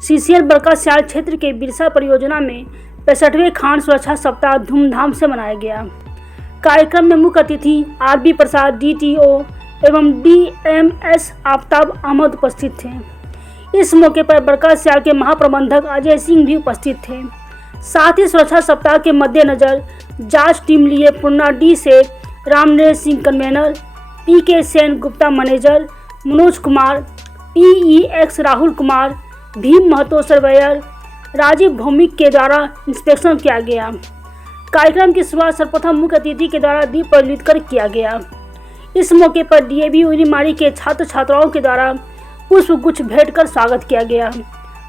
CCL बरका स्याल क्षेत्र के बिरसा परियोजना में 65वें खान सुरक्षा सप्ताह धूमधाम से मनाया गया। कार्यक्रम में मुख्य अतिथि आरबी प्रसाद डीटीओ एवं डीएमएस आफ्ताब अहमद उपस्थित थे। इस मौके पर बरका स्याल के महाप्रबंधक अजय सिंह भी उपस्थित थे। साथ ही सुरक्षा सप्ताह के मद्देनजर जांच टीम लिए पूर्णा डी से Ramnaresh Singh convener, PK Sen Gupta manager, Manoj Kumar PEX, Rahul Kumar, Bhim Mahato surveyor, Rajiv Bhowmik के द्वारा इंस्पेक्शन किया गया। कार्यक्रम की शुरुआत सर्वप्रथम मुख्य अतिथि के द्वारा दीप प्रज्वलित कर किया गया। इस मौके पर डीएवी उरीमारी के छात्र छात्राओं के द्वारा पुष्प गुच्छ भेंट कर स्वागत किया गया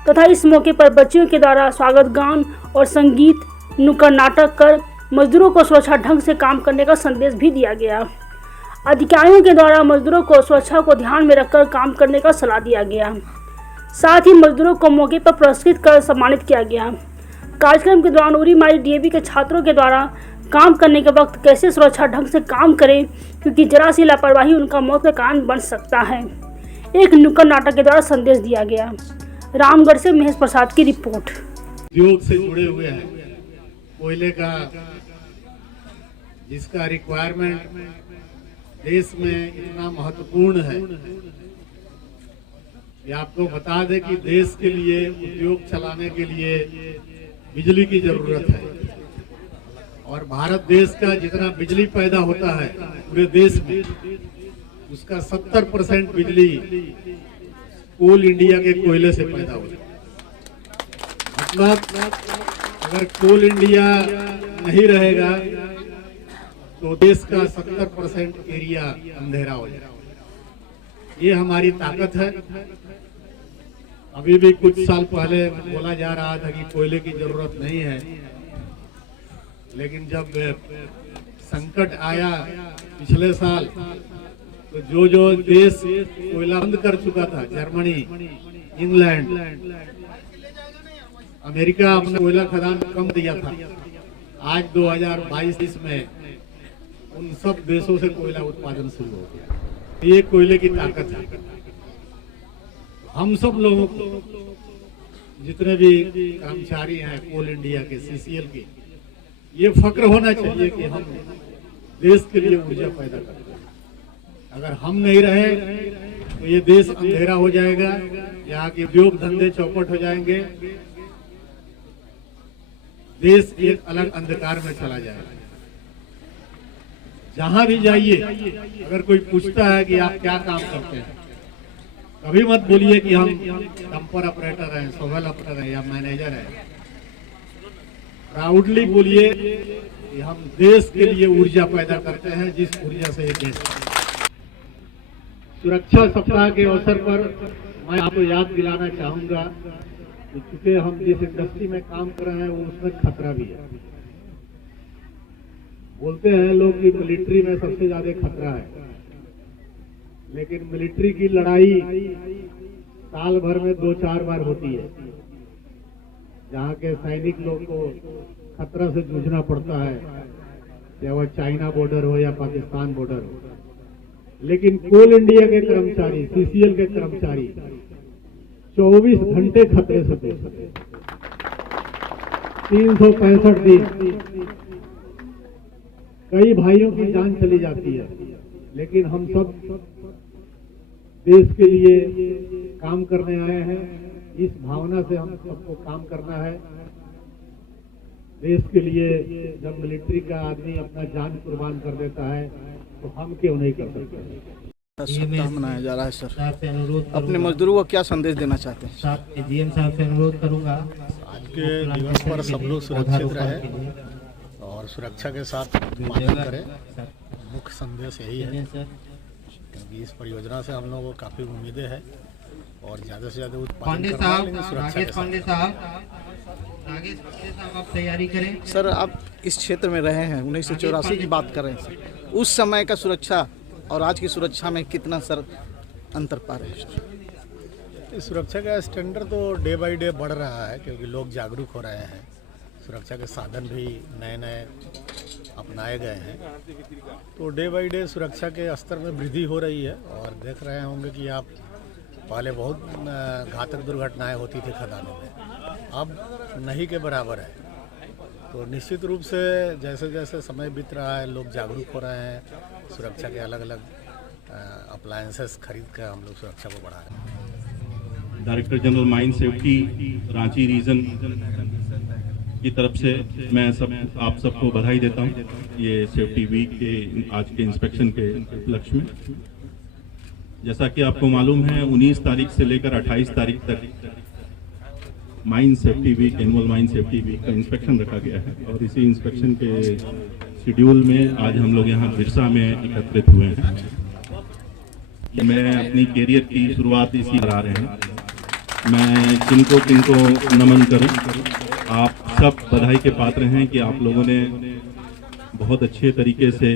तथा इस मौके पर बच्चियों के द्वारा स्वागत गान और संगीत नुक्कड़ नाटक कर मजदूरों को सुरक्षा ढंग से काम करने का संदेश भी दिया गया। अधिकारियों के द्वारा मजदूरों को सुरक्षा को ध्यान में रखकर काम करने का सलाह दिया गया। साथ ही मजदूरों को मौके पर पुरस्कृत कर सम्मानित किया गया। कार्यक्रम के दौरान उरीमारी डीएवी के छात्रों के द्वारा काम करने के वक्त कैसे सुरक्षा ढंग से काम करें, क्योंकि जरा सी लापरवाही उनका मौत का कारण बन सकता है, एक नुक्कड़ नाटक के द्वारा संदेश दिया गया। रामगढ़ से महेश प्रसाद की रिपोर्ट। उद्योग से जुड़े हुए हैं, कोयले का जिसका रिक्वायरमेंट देश में इतना महत्वपूर्ण है। ये आपको बता दें कि देश के लिए उद्योग चलाने के लिए बिजली की जरूरत है और भारत देश का जितना बिजली पैदा होता है पूरे देश में, उसका 70% बिजली कोल इंडिया के कोयले से पैदा होता है। मतलब अगर कोल इंडिया नहीं रहेगा तो देश का 70% एरिया अंधेरा हो जाएगा। ये हमारी ताकत है। अभी भी कुछ साल पहले बोला जा रहा था कि कोयले की जरूरत नहीं है, लेकिन जब संकट आया पिछले साल तो जो देश कोयला बंद कर चुका था, जर्मनी, इंग्लैंड, अमेरिका अपना कोयला खदान कम दिया था, आज 2022 में उन सब देशों से कोयला उत्पादन शुरू हो गया। ये कोयले की ताकत है। हम सब लोगों को, जितने भी कर्मचारी हैं कोल इंडिया के, सीसीएल के, ये फक्र होना चाहिए कि हम देश के लिए ऊर्जा पैदा करते हैं। अगर हम नहीं रहे तो ये देश अंधेरा हो जाएगा, यहाँ के उद्योग धंधे चौपट हो जाएंगे, देश एक अलग अंधकार में चला जाएगा। जहां भी जाइए, अगर कोई पूछता है कि आप क्या काम करते हैं, कभी मत बोलिए कि हम डंपर ऑपरेटर हैं, सोवल ऑपरेटर हैं या मैनेजर हैं। प्राउडली बोलिए कि हम देश के लिए ऊर्जा पैदा करते हैं, जिस ऊर्जा से ये देश। सुरक्षा सप्ताह के अवसर पर मैं आपको याद दिलाना चाहूंगा कि चूंकि हम जिस इंडस्ट्री में काम कर रहे हैं वो उसमें खतरा भी है। बोलते हैं लोग कि मिलिट्री में सबसे ज्यादा खतरा है, लेकिन मिलिट्री की लड़ाई साल भर में 2-4 बार होती है, जहाँ के सैनिक लोग को खतरा से जूझना पड़ता है, चाहे वह चाइना बॉर्डर हो या पाकिस्तान बॉर्डर हो। लेकिन कोल इंडिया के कर्मचारी, सीसीएल के कर्मचारी 24 घंटे खतरे से दूर हैं, 365 दिन। कई भाइयों की जान चली जाती है, लेकिन हम सब देश के लिए काम करने आए हैं। इस भावना से हम सबको काम करना है। देश के लिए जब मिलिट्री का आदमी अपना जान कुर्बान कर देता है तो हम क्यों नहीं कर सकते। सप्ताह मनाया जा रहा है सर, अपने मजदूरों को क्या संदेश देना चाहते हैं? जीएम साहब से अनुरोध करूंगा, आज के दिवस पर सब लोग सुरक्षित रहे और सुरक्षा के साथ पालन करें। मुख्य संदेश यही है, क्योंकि इस परियोजना से हम लोगों को काफ़ी उम्मीदें हैं और ज़्यादा से ज़्यादा उत्पादन करना है, लेकिन सुरक्षा के साहब आप तैयारी करें। सर, आप इस क्षेत्र में रहे हैं, 1984 की बात कर रहे हैं सर, उस समय का सुरक्षा और आज की सुरक्षा में कितना सर अंतर पा रहे हैं? सुरक्षा का स्टैंडर्ड तो डे बाय डे बढ़ रहा है, क्योंकि लोग जागरूक हो रहे हैं। सुरक्षा के साधन भी नए नए अपनाए गए हैं, तो डे बाय डे सुरक्षा के स्तर में वृद्धि हो रही है। और देख रहे होंगे कि आप पहले बहुत घातक दुर्घटनाएं होती थी खदानों में, अब नहीं के बराबर है। तो निश्चित रूप से जैसे जैसे समय बीत रहा है, लोग जागरूक हो रहे हैं, सुरक्षा के अलग अलग अप्लायंसेस खरीद कर हम लोग सुरक्षा को बढ़ा रहे हैं। Director general mine safety Ranchi region की तरफ से मैं आप सबको बधाई देता हूं, ये सेफ्टी वीक के आज के इंस्पेक्शन के उपलक्ष्य में। जैसा कि आपको मालूम है, 19 तारीख से लेकर 28 तारीख तक mine safety week, annual mine safety week का इंस्पेक्शन रखा गया है और इसी इंस्पेक्शन के शेड्यूल में आज हम लोग यहाँ बिरसा में एकत्रित हुए हैं। मैं अपनी कैरियर की शुरुआत इसी करा रहे हैं। मैं किनको नमन करूं, आप सब बधाई के पात्र हैं कि आप लोगों ने बहुत अच्छे तरीके से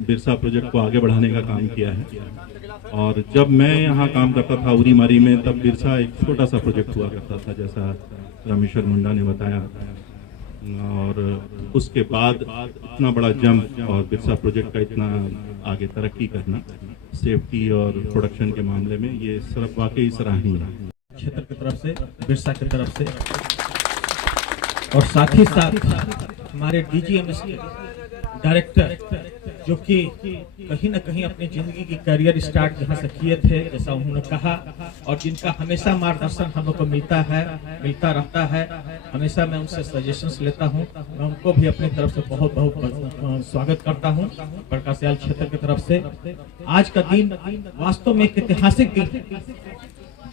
बिरसा प्रोजेक्ट को आगे बढ़ाने का काम किया है। और जब मैं यहाँ काम करता था उरी मारी में, तब बिरसा एक छोटा सा प्रोजेक्ट हुआ करता था, जैसा रामेश्वर मुंडा ने बताया। और उसके बाद इतना बड़ा जंप और बिरसा प्रोजेक्ट का इतना आगे तरक्की करना सेफ्टी और प्रोडक्शन के मामले में, ये सिर्फ वाकई सराहनीय है। क्षेत्र की तरफ से, बिरसा की तरफ से, और साथ ही साथ हमारे DGMS के डायरेक्टर, जो कि कहीं न कहीं अपनी जिंदगी की करियर स्टार्ट जहां से किए थे, जैसा उन्होंने कहा, और जिनका हमेशा मार्गदर्शन हम लोग को मिलता रहता है। हमेशा मैं उनसे सजेशंस लेता हूं। मैं उनको भी अपनी तरफ से बहुत बहुत स्वागत करता हूं प्रकाशयाल क्षेत्र की तरफ से। आज का दिन वास्तव में एक ऐतिहासिक दिन है,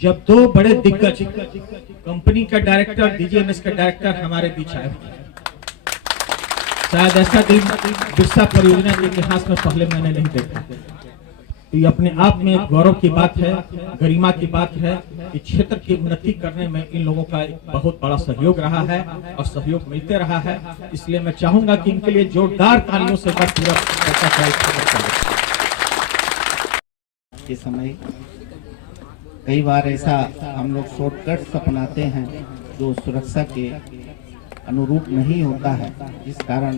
जब दो बड़े दिग्गज कंपनी का डायरेक्टर, DGMS का डायरेक्टर हमारे बीच आए। शायद ऐसा दिन बिरसा परियोजना के इतिहास में पहले मैंने नहीं देखा। तो ये अपने आप में गौरव की बात है, गरिमा की बात है कि क्षेत्र की उन्नति करने में इन लोगों का एक बहुत बड़ा सहयोग रहा है और सहयोग मिलते रहा है। इसलिए मैं चाहूंगा कि इनके लिए जोरदार तालियों से पूरा के समय कई बार ऐसा हम लोग शॉर्टकट्स अपनाते हैं जो सुरक्षा के अनुरूप नहीं होता है, जिस कारण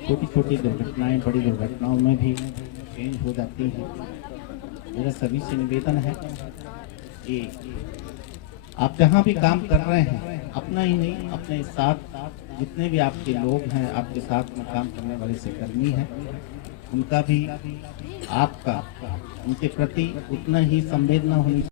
छोटी छोटी दुर्घटनाएं बड़ी दुर्घटनाओं में भी चेंज हो जाती हैं। मेरा सभी से निवेदन है कि आप जहां भी काम कर रहे हैं, अपना ही नहीं, अपने साथ जितने भी आपके लोग हैं, आपके साथ में काम करने वाले सहकर्मी हैं, उनका भी आपका उनके प्रति उतना ही संवेदना होनी